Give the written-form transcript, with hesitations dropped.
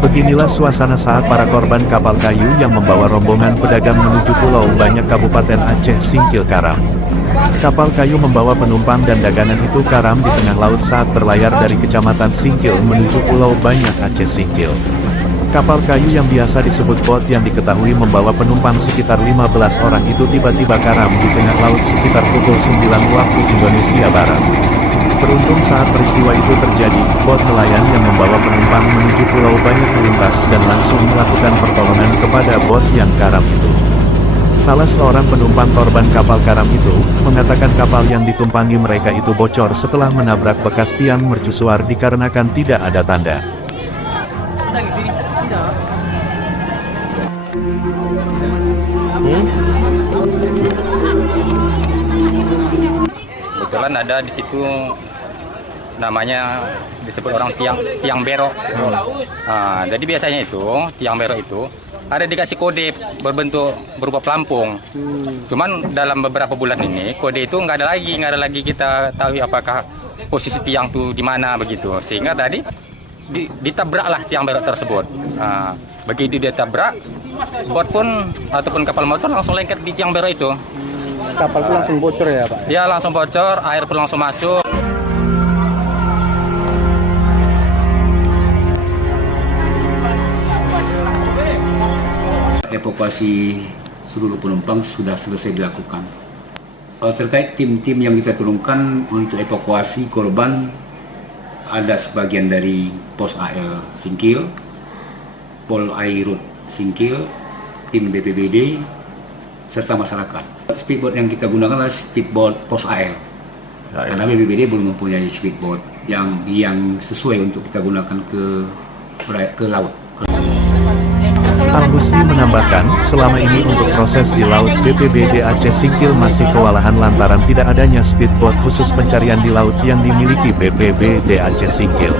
Beginilah suasana saat para korban kapal kayu yang membawa rombongan pedagang menuju Pulau Banyak Kabupaten Aceh Singkil karam. Kapal kayu membawa penumpang dan dagangan itu karam di tengah laut saat berlayar dari Kecamatan Singkil menuju Pulau Banyak Aceh Singkil. Kapal kayu yang biasa disebut bot yang diketahui membawa penumpang sekitar 15 orang itu tiba-tiba karam di tengah laut sekitar pukul 9 waktu Indonesia Barat. Beruntung saat peristiwa itu terjadi, bot nelayan yang membawa penumpang menuju Pulau Banyak melintas dan langsung melakukan pertolongan kepada bot yang karam itu. Salah seorang penumpang korban kapal karam itu, mengatakan kapal yang ditumpangi mereka itu bocor setelah menabrak bekas tiang mercusuar dikarenakan tidak ada tanda. Kebetulan ada di situ namanya disebut orang tiang berok. Jadi biasanya itu tiang berok itu ada dikasih kode berbentuk berupa pelampung. Cuman dalam beberapa bulan ini kode itu nggak ada lagi kita tahu apakah posisi tiang itu di mana begitu. Sehingga tadi ditabraklah tiang berok tersebut. Begitu dia tabrak, bot pun ataupun kapal motor langsung lengket di tiang berok itu. Kapal itu langsung bocor ya Pak? Ya langsung bocor, air pun langsung masuk. Evakuasi seluruh penumpang sudah selesai dilakukan. Terkait tim-tim yang kita turunkan untuk evakuasi korban, ada sebagian dari Pos AL Singkil, Pol Airut Singkil, tim BPBD, serta masyarakat. Speedboat yang kita gunakan adalah speedboat Pos AL. Karena BPBD belum mempunyai speedboat yang sesuai untuk kita gunakan ke laut. Al-Husni menambahkan, selama ini untuk proses di laut BPBD Aceh Singkil masih kewalahan lantaran tidak adanya speedboat khusus pencarian di laut yang dimiliki BPBD Aceh Singkil.